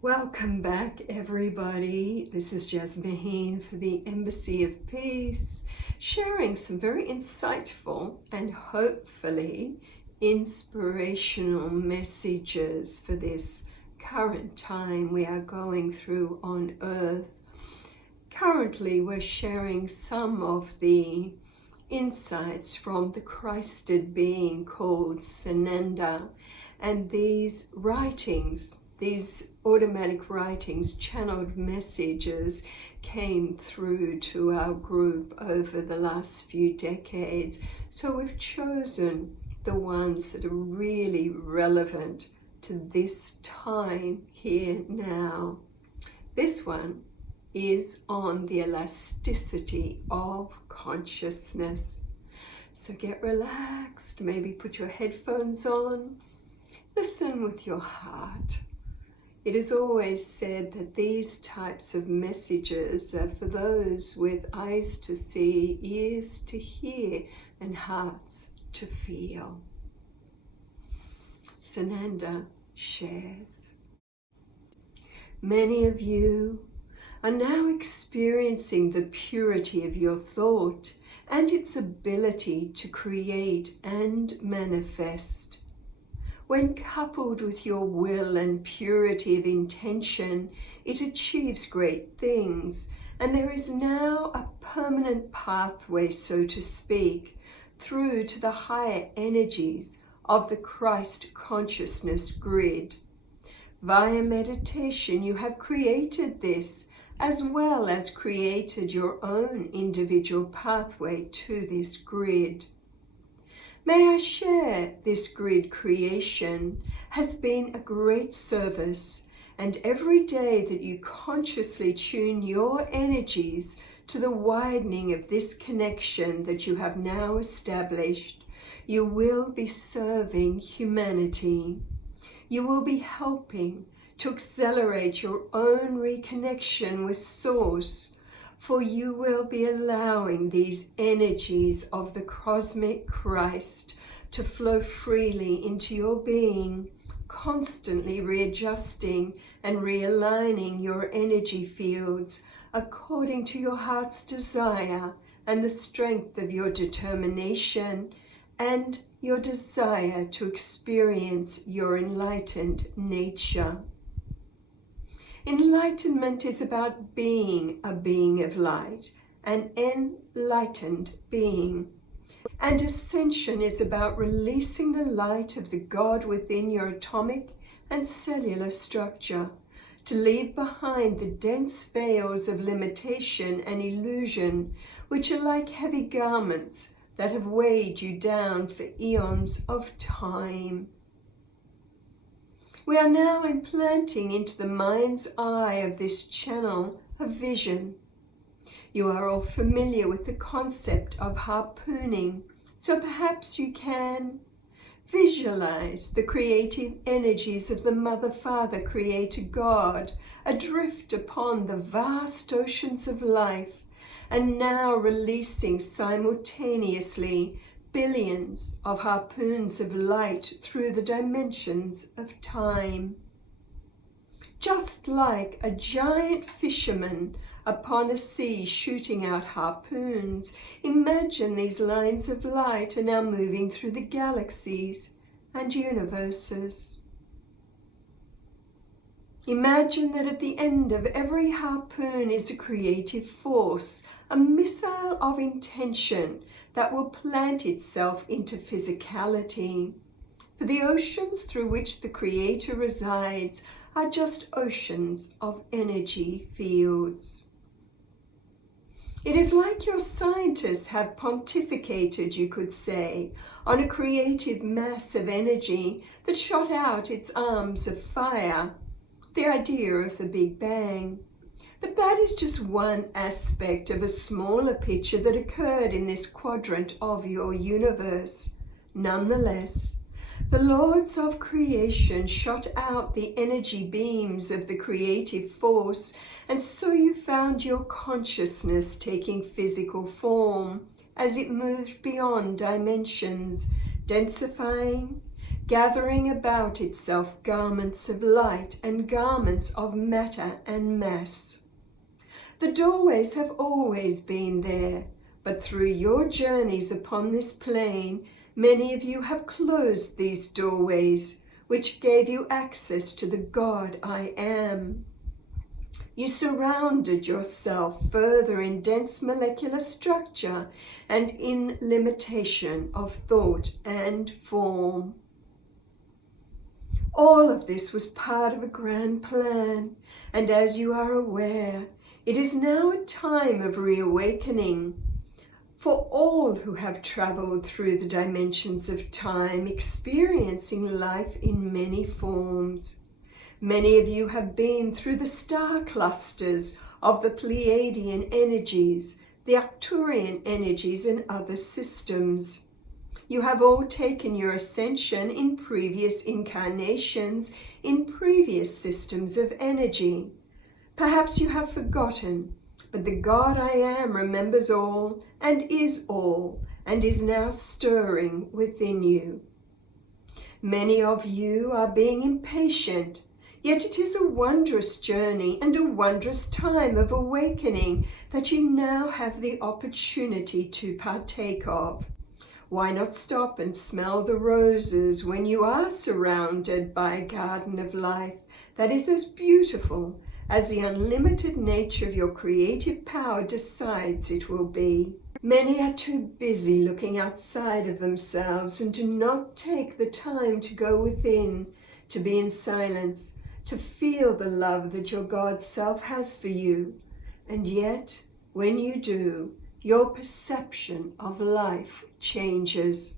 Welcome back, everybody. This is Jasmuheen for the Embassy of Peace, sharing some very insightful and hopefully inspirational messages for this current time we are going through on Earth. Currently, we're sharing some of the insights from the Christed being called Sananda, and these writings, these automatic writings, channeled messages, came through to our group over the last few decades. So we've chosen the ones that are really relevant to this time here now. This one is on the elasticity of consciousness. So get relaxed, maybe put your headphones on, listen with your heart. It is always said that these types of messages are for those with eyes to see, ears to hear, and hearts to feel. Sananda shares. Many of you are now experiencing the purity of your thought and its ability to create and manifest. When coupled with your will and purity of intention, it achieves great things, and there is now a permanent pathway, so to speak, through to the higher energies of the Christ consciousness grid. Via meditation, you have created this, as well as created your own individual pathway to this grid. May I share this grid creation has been a great service, and every day that you consciously tune your energies to the widening of this connection that you have now established, you will be serving humanity. You will be helping to accelerate your own reconnection with Source, for you will be allowing these energies of the cosmic Christ to flow freely into your being, constantly readjusting and realigning your energy fields according to your heart's desire and the strength of your determination and your desire to experience your enlightened nature. Enlightenment is about being a being of light, an enlightened being. And Ascension is about releasing the light of the God within your atomic and cellular structure, to leave behind the dense veils of limitation and illusion, which are like heavy garments that have weighed you down for eons of time. We are now implanting into the mind's eye of this channel a vision. You are all familiar with the concept of harpooning, so perhaps you can visualize the creative energies of the Mother, Father, Creator God adrift upon the vast oceans of life, and now releasing simultaneously billions of harpoons of light through the dimensions of time. Just like a giant fisherman upon a sea shooting out harpoons, imagine these lines of light are now moving through the galaxies and universes. Imagine that at the end of every harpoon is a creative force, a missile of intention that will plant itself into physicality. For the oceans through which the Creator resides are just oceans of energy fields. It is like your scientists have pontificated, you could say, on a creative mass of energy that shot out its arms of fire, the idea of the Big Bang. But that is just one aspect of a smaller picture that occurred in this quadrant of your universe. Nonetheless, the Lords of Creation shot out the energy beams of the creative force, and so you found your consciousness taking physical form as it moved beyond dimensions, densifying, gathering about itself garments of light and garments of matter and mass. The doorways have always been there, but through your journeys upon this plane, many of you have closed these doorways, which gave you access to the God I Am. You surrounded yourself further in dense molecular structure and in limitation of thought and form. All of this was part of a grand plan, and as you are aware, it is now a time of reawakening for all who have traveled through the dimensions of time, experiencing life in many forms. Many of you have been through the star clusters of the Pleiadian energies, the Arcturian energies, and other systems. You have all taken your ascension in previous incarnations, in previous systems of energy. Perhaps you have forgotten, but the God I Am remembers all and is now stirring within you. Many of you are being impatient, yet it is a wondrous journey and a wondrous time of awakening that you now have the opportunity to partake of. Why not stop and smell the roses when you are surrounded by a garden of life that is as beautiful as the unlimited nature of your creative power decides it will be? Many are too busy looking outside of themselves and do not take the time to go within, to be in silence, to feel the love that your God Self has for you. And yet, when you do, your perception of life changes.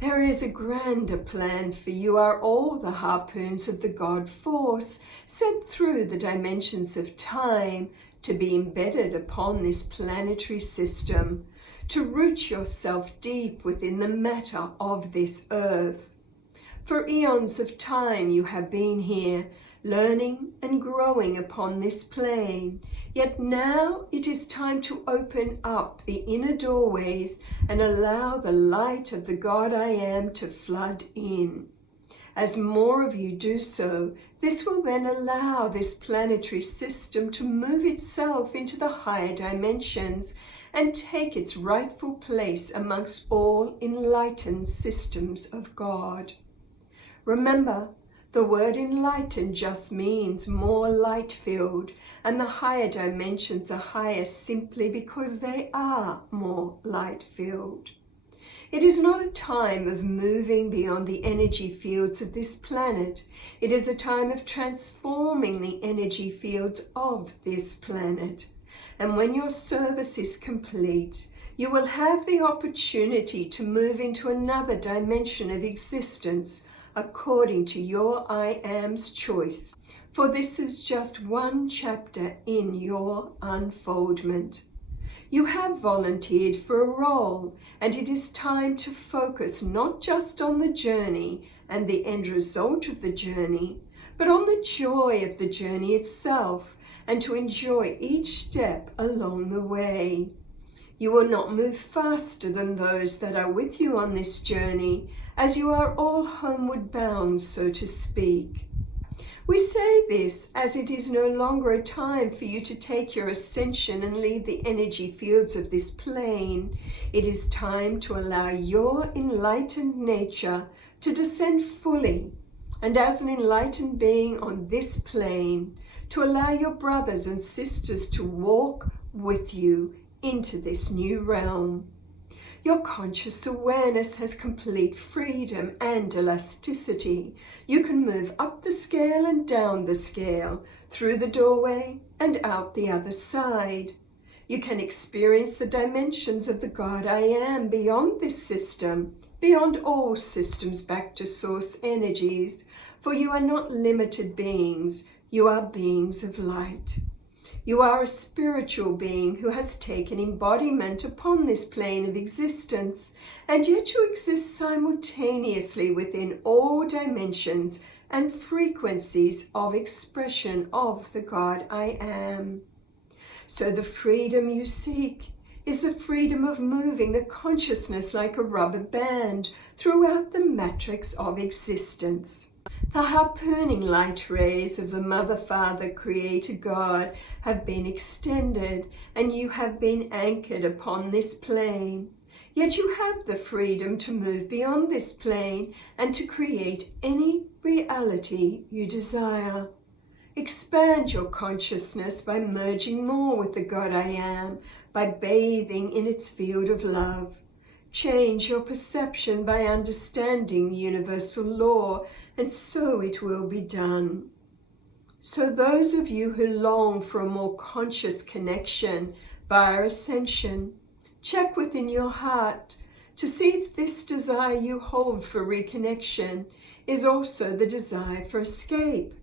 There is a grander plan for you are all the harpoons of the God Force sent through the dimensions of time to be embedded upon this planetary system, to root yourself deep within the matter of this earth. For eons of time you have been here, learning and growing upon this plane, yet now it is time to open up the inner doorways and allow the light of the God I Am to flood in. As more of you do so, this will then allow this planetary system to move itself into the higher dimensions and take its rightful place amongst all enlightened systems of God. Remember, the word enlightened just means more light-filled, and the higher dimensions are higher simply because they are more light-filled. It is not a time of moving beyond the energy fields of this planet. It is a time of transforming the energy fields of this planet. And when your service is complete, you will have the opportunity to move into another dimension of existence according to your I Am's choice. For this is just one chapter in your unfoldment. You have volunteered for a role, and it is time to focus not just on the journey and the end result of the journey, but on the joy of the journey itself, and to enjoy each step along the way. You will not move faster than those that are with you on this journey, as you are all homeward bound, so to speak. We say this as it is no longer a time for you to take your ascension and leave the energy fields of this plane. It is time to allow your enlightened nature to descend fully, and as an enlightened being on this plane, to allow your brothers and sisters to walk with you into this new realm. Your conscious awareness has complete freedom and elasticity. You can move up the scale and down the scale, through the doorway and out the other side. You can experience the dimensions of the God I Am beyond this system, beyond all systems back to source energies, for you are not limited beings, you are beings of light. You are a spiritual being who has taken embodiment upon this plane of existence, and yet you exist simultaneously within all dimensions and frequencies of expression of the God I Am. So the freedom you seek is the freedom of moving the consciousness like a rubber band throughout the matrix of existence. The harpooning light rays of the Mother, Father, Creator God have been extended, and you have been anchored upon this plane. Yet you have the freedom to move beyond this plane and to create any reality you desire. Expand your consciousness by merging more with the God I Am, by bathing in its field of love. Change your perception by understanding universal law, and so it will be done. So those of you who long for a more conscious connection via ascension, check within your heart to see if this desire you hold for reconnection is also the desire for escape.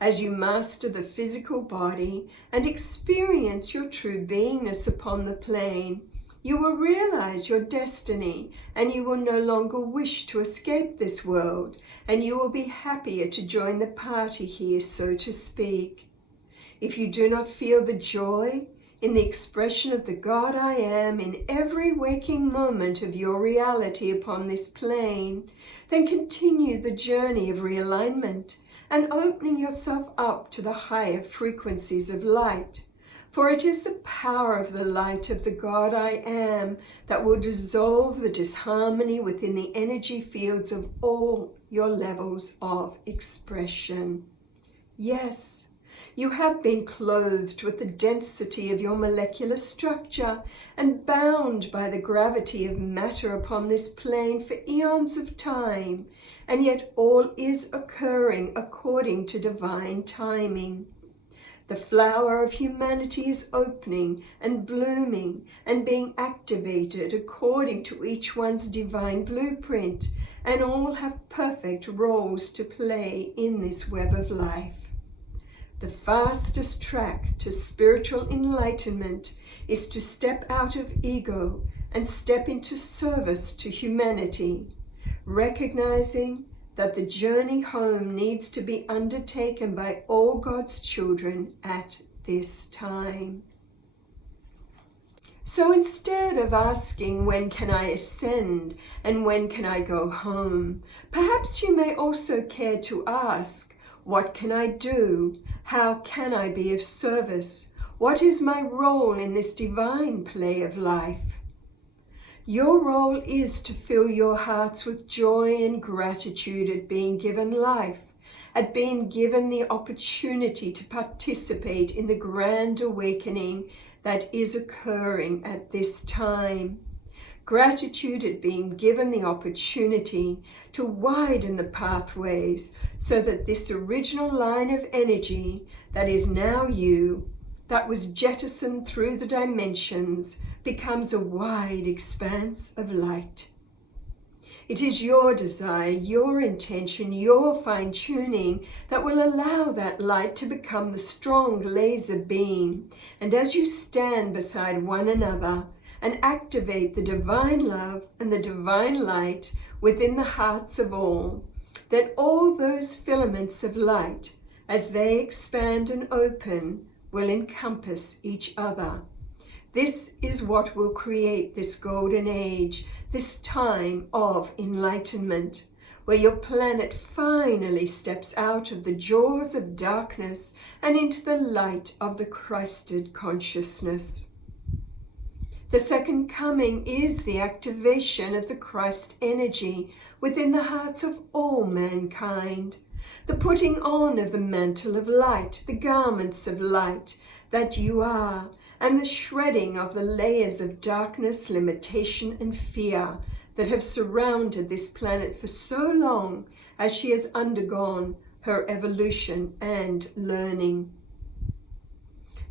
As you master the physical body and experience your true beingness upon the plane, you will realize your destiny, and you will no longer wish to escape this world, and you will be happier to join the party here, so to speak. If you do not feel the joy in the expression of the God I Am in every waking moment of your reality upon this plane, then continue the journey of realignment and opening yourself up to the higher frequencies of light. For it is the power of the light of the God I Am that will dissolve the disharmony within the energy fields of all your levels of expression. Yes, you have been clothed with the density of your molecular structure and bound by the gravity of matter upon this plane for eons of time, and yet all is occurring according to divine timing. The flower of humanity is opening and blooming and being activated according to each one's divine blueprint, and all have perfect roles to play in this web of life. The fastest track to spiritual enlightenment is to step out of ego and step into service to humanity, recognizing that the journey home needs to be undertaken by all God's children at this time. So instead of asking, when can I ascend and when can I go home, perhaps you may also care to ask, what can I do? How can I be of service? What is my role in this divine play of life? Your role is to fill your hearts with joy and gratitude at being given life, at being given the opportunity to participate in the grand awakening that is occurring at this time. Gratitude at being given the opportunity to widen the pathways so that this original line of energy that is now you, that was jettisoned through the dimensions, becomes a wide expanse of light. It is your desire, your intention, your fine-tuning that will allow that light to become the strong laser beam. And as you stand beside one another and activate the divine love and the divine light within the hearts of all, then all those filaments of light, as they expand and open, will encompass each other. This is what will create this golden age, this time of enlightenment, where your planet finally steps out of the jaws of darkness and into the light of the Christed consciousness. The second coming is the activation of the Christ energy within the hearts of all mankind, the putting on of the mantle of light, the garments of light that you are, and the shredding of the layers of darkness, limitation, and fear that have surrounded this planet for so long as she has undergone her evolution and learning.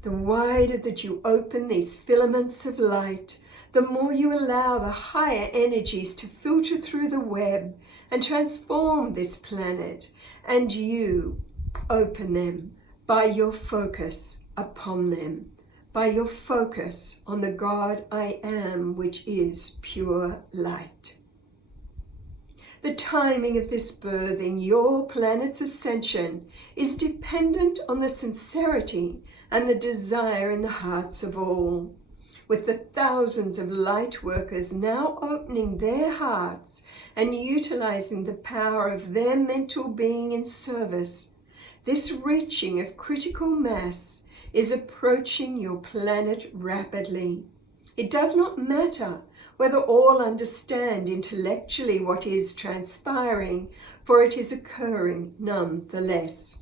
The wider that you open these filaments of light, the more you allow the higher energies to filter through the web and transform this planet, and you open them by your focus upon them, by your focus on the God I Am, which is pure light. The timing of this birthing, your planet's ascension, is dependent on the sincerity and the desire in the hearts of all. with the thousands of light workers now opening their hearts and utilizing the power of their mental being in service, this reaching of critical mass is approaching your planet rapidly. It does not matter whether all understand intellectually what is transpiring, for it is occurring nonetheless.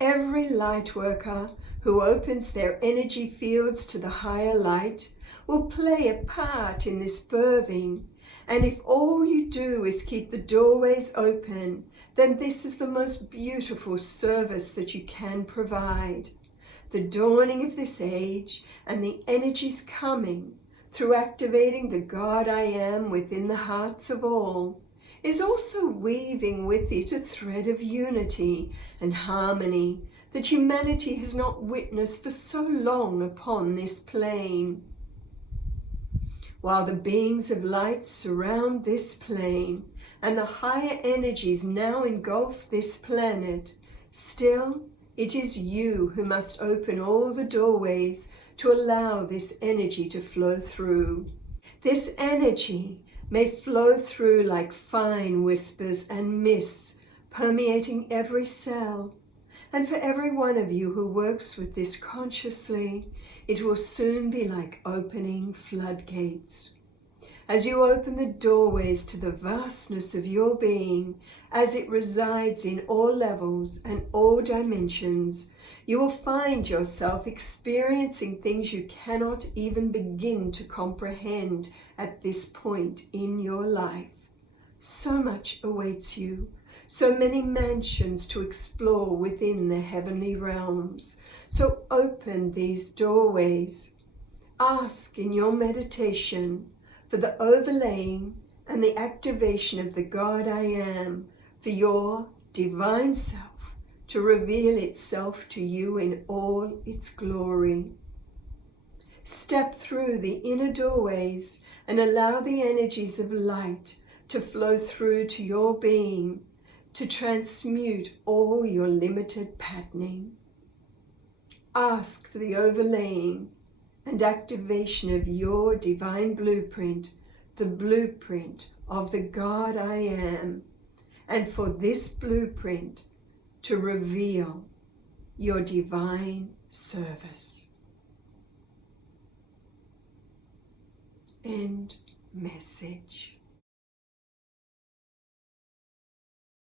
Every light worker who opens their energy fields to the higher light will play a part in this birthing, and if all you do is keep the doorways open, then this is the most beautiful service that you can provide. The dawning of this age and the energies coming through activating the God I Am within the hearts of all is also weaving with it a thread of unity and harmony that humanity has not witnessed for so long upon this plane. While the beings of light surround this plane and the higher energies now engulf this planet, still it is you who must open all the doorways to allow this energy to flow through. This energy may flow through like fine whispers and mists, permeating every cell. And for every one of you who works with this consciously, it will soon be like opening floodgates. As you open the doorways to the vastness of your being, as it resides in all levels and all dimensions, you will find yourself experiencing things you cannot even begin to comprehend at this point in your life. So much awaits you, so many mansions to explore within the heavenly realms. So open these doorways. Ask in your meditation for the overlaying and the activation of the God I Am, for your divine self to reveal itself to you in all its glory. Step through the inner doorways and allow the energies of light to flow through to your being, to transmute all your limited patterning. Ask for the overlaying and activation of your divine blueprint, the blueprint of the God I Am, and for this blueprint to reveal your divine service. End message.